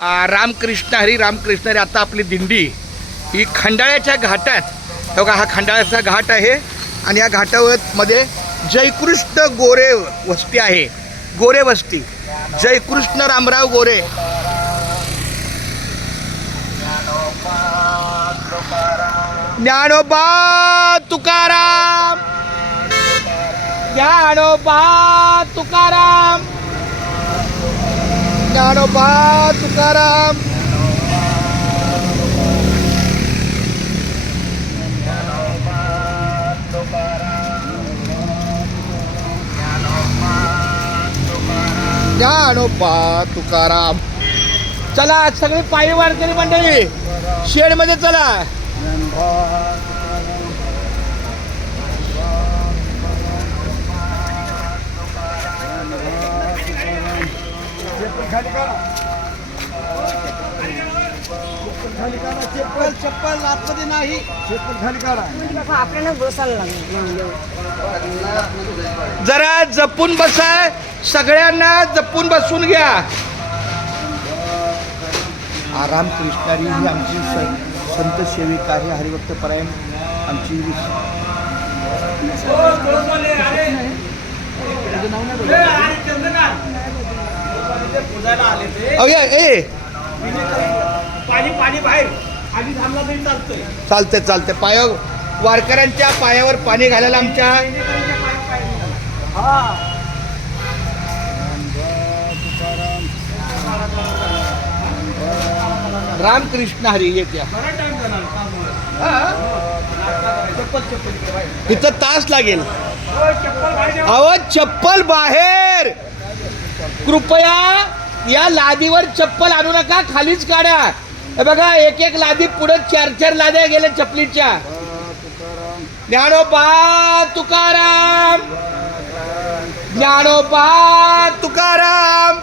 रामकृष्ण हरी रामकृष्ण हरी. आता आपली दिंडी ही खंडाळ्याच्या घाटात, बघा हा खंडाळ्याचा घाट आहे आणि या घाटावर मध्ये जयकृष्ण गोरे वस्ती आहे. गोरे वस्ती, जयकृष्ण रामराव गोरे. ज्ञानोबा तुकाराम, ज्ञानोबा तुकाराम, ज्ञानोबा तुकाराम. ज्ञानोबा तुकाराम. चला सगळी पायी वारकरी मंडळी शेड मध्ये चला. चप्पल आतमध्ये नाही, खाली काढा. आपल्याला बसायला लागलं. जरा जपून बसा, सगळ्यांना जपून बसून घ्या. रामकृष्णारी ही आमची संत सेविका आहे, हरिभक्त परायण आमची. चालते चालते. पाया वारकऱ्यांच्या पायावर पाणी घालायला आमच्या. रामकृष्ण हरी येत्या. इथं तास लागेल. अहो चप्पल बाहेर, कृपया या लादीवर चप्पल आणू नका, खालीच काढा. हे बघा एक एक लादी पुढे 4-4 लाद्या गेल्या चपलीच्या. ज्ञानोबा तुकाराम, ज्ञानोबा तुकाराम.